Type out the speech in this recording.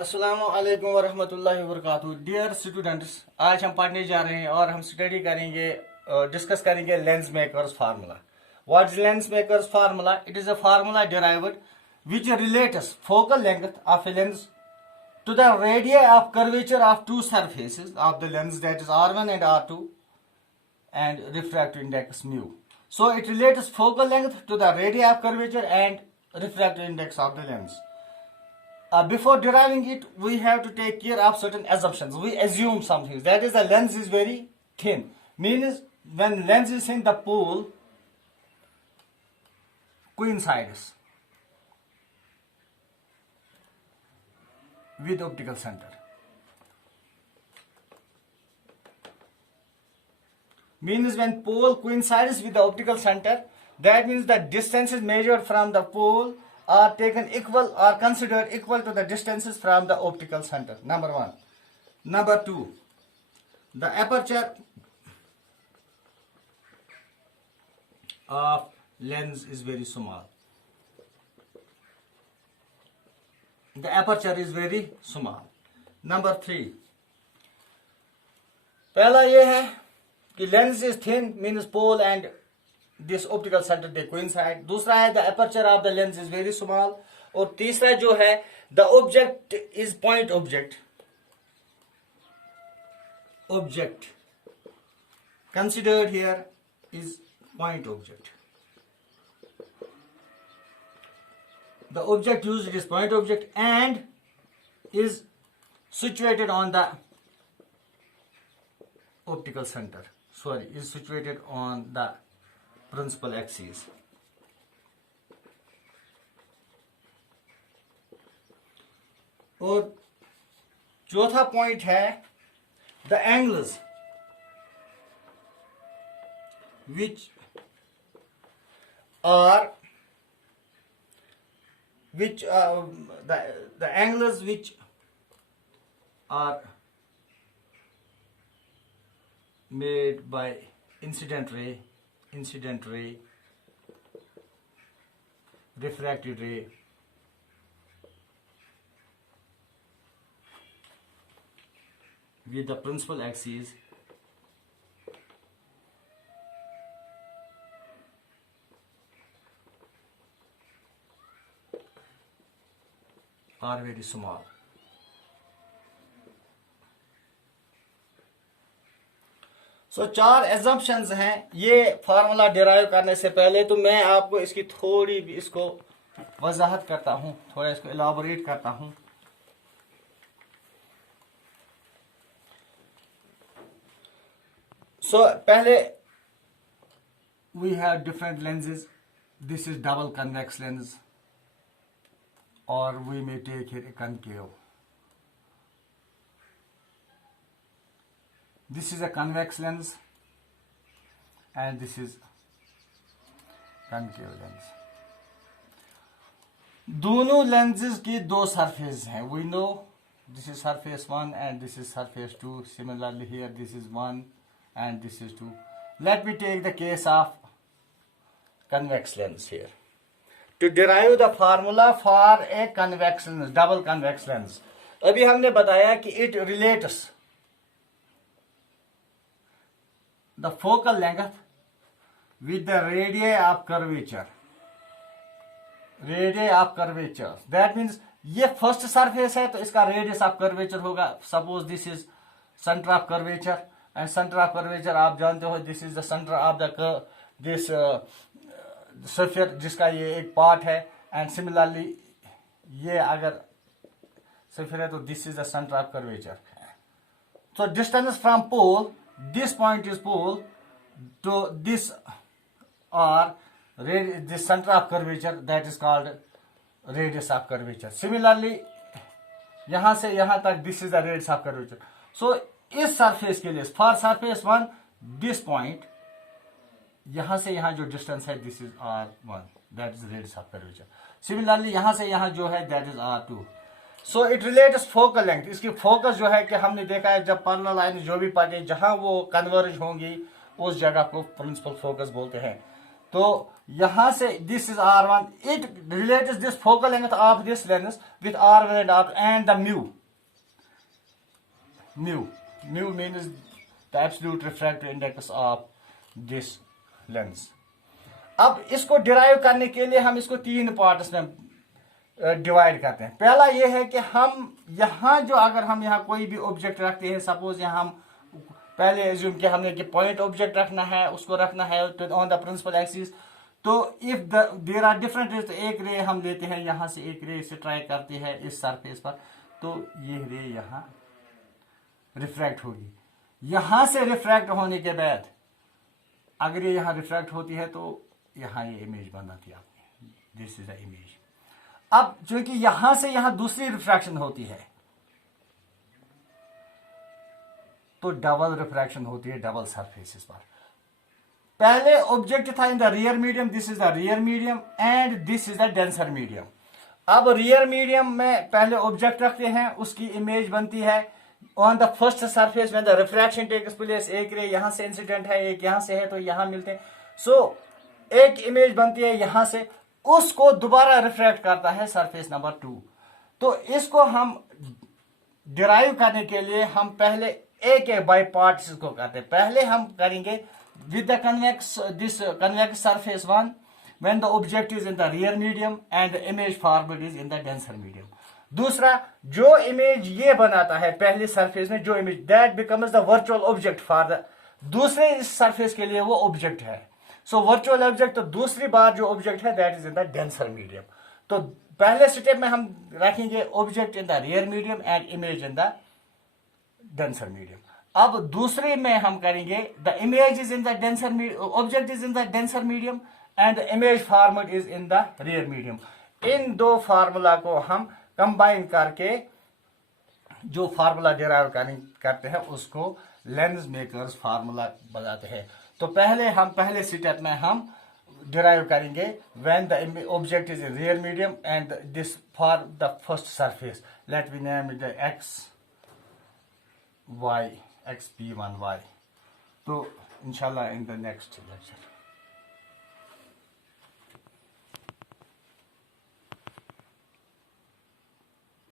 अस्सलाम वालेकुम वरहमतुल्लाहि वबरकातुहू। डियर स्टूडेंट्स, आज हम पढ़ने जा रहे हैं और हम स्टडी करेंगे, डिस्कस करेंगे lens makers formula. What is lens makers formula? It is a formula derived which relates focal length of a lens to the radii of curvature of two surfaces of the lens, that is R1 and R2, and refractive index mu. So it relates focal length to the radii of curvature and refractive index of the lens. Before deriving it, we have to take care of certain assumptions. We assume something. That is, the lens is very thin. Means when lens is thin, the pole coincides with optical center. Means when pole coincides with the optical center, that means the distances measured from the pole are taken equal or considered equal to the distances from the optical center. Number one. Number two, the aperture of lens is very small. The aperture is very small. Number three, पहला ये है कि lens is thin means pole and this optical centre they coincide. दूसरा है the aperture of the lens is very small. और तीसरा जो है the object is point object. Object considered here is point object. The object used is point object and is situated on the optical center, is situated on the principal axis. और चौथा point है the angles which the angles which are made by incident ray, refracted ray, with the principal axis are very small. सो चार assumptions हैं ये formula derive करने से पहले। तो मैं आपको इसकी थोड़ी भी इसको वजाहत करता हूं, थोड़ा इसको इलाबोरेट करता हूं। सो पहले we have different lenses. This is double convex lens और we may take here concave. This is a convex lens and this is concave lens. दोनों lenses की दो surfaces हैं. We know this is surface 1 and this is surface 2. Similarly here this is 1 and this is 2. Let me take the case of convex lens here. To derive the formula for a convex lens, double convex lens. अभी हमने बताया कि it relates the focal length with the radii of curvature. That means ये first surface है तो इसका radius of curvature होगा। Suppose this is centre of curvature and centre of curvature आप जानते हो this is the centre of the this sphere जिसका ये एक पार्ट है। एंड सिमिलरली ये अगर स्फीयर है तो this is the centre of curvature. So distance from pole, this point is pole to this or this center of curvature, that is called radius of curvature. Similarly, यहाँ से यहाँ तक this is the radius of curvature. So इस surface के लिए for surface 1 this point यहाँ से यहाँ जो distance है this is R1, that is radius of curvature. Similarly यहाँ से यहाँ जो है that is R2. So it relates focal length. इसकी फोकस जो है कि हमने देखा है जब पैरेलल लाइन जो भी पढ़े जहां वो कन्वर्ज होंगी उस जगह को प्रिंसिपल फोकस बोलते हैं। तो यहाँ से this is R1, it relates this focal length of this lens with R variant and the mu means the absolute refractive index of this lens. अब इसको डिराइव करने के लिए हम इसको 3 पार्ट्स में डिवाइड करते हैं। पहला ये है कि हम यहाँ जो अगर हम यहाँ कोई भी ऑब्जेक्ट रखते हैं, सपोज यहाँ हम पहले एज्यूम किया हमने कि पॉइंट ऑब्जेक्ट रखना है, उसको रखना है ऑन द प्रिंसिपल एक्सिस। तो if there are different rays, तो एक रे हम लेते हैं यहाँ से, एक रे से ट्राई करते हैं इस सरफेस पर, तो ये रे यहाँ रिफ्रैक्ट होगी। यहाँ से रिफ्रैक्ट होने के बाद अगर ये यहाँ रिफ्रैक्ट होती है तो यहाँ ये इमेज बनाती है आपने, दिस इज द इमेज। अब चूंकि यहां से यहां दूसरी रिफ्रैक्शन होती है तो डबल रिफ्रैक्शन होती है डबल सरफेसेस पर। पहले ऑब्जेक्ट था in the rarer medium, this is the rarer medium and this is the denser medium. अब रियर मीडियम में पहले ऑब्जेक्ट रखते हैं, उसकी इमेज बनती है on the first surface when the refraction takes place. एक रे यहां से इंसिडेंट है, एक यहां से है, तो यहां मिलते हैं। सो एक इमेज बनती है यहां से, उसको दोबारा रिफ्रैक्ट करता है सरफेस नंबर 2। तो इसको हम डिराइव करने के लिए हम पहले एक बाय पार्ट्स को करते हैं। पहले हम करेंगे with the convex this convex surface 1 when the object is in the rarer medium and the image forward is in the denser medium. दूसरा, जो इमेज ये बनाता है पहले सरफेस में, जो image that becomes the virtual object for the दूसरे इस सरफेस के लिए वो ऑब्जेक्ट है। सो वर्चुअल ऑब्जेक्ट, तो दूसरी बार जो ऑब्जेक्ट है that is in the denser medium. तो पहले स्टेप में हम रखेंगे object in the rarer medium and image in the denser medium. अब दूसरे में हम करेंगे the image is in the denser medium, object is in the denser medium and the image formed is in the rarer medium. इन दो formula को हम combine करके जो फार्मूला डिराइव करते हैं उसको लेंस मेकर्स फार्मूला बताते हैं। तो पहले स्टेप में हम डिराइव करेंगे when the object is in rarer medium and this for the first surface, let we name it XP1Y। तो इंशाल्लाह इन द नेक्स्ट लेक्चर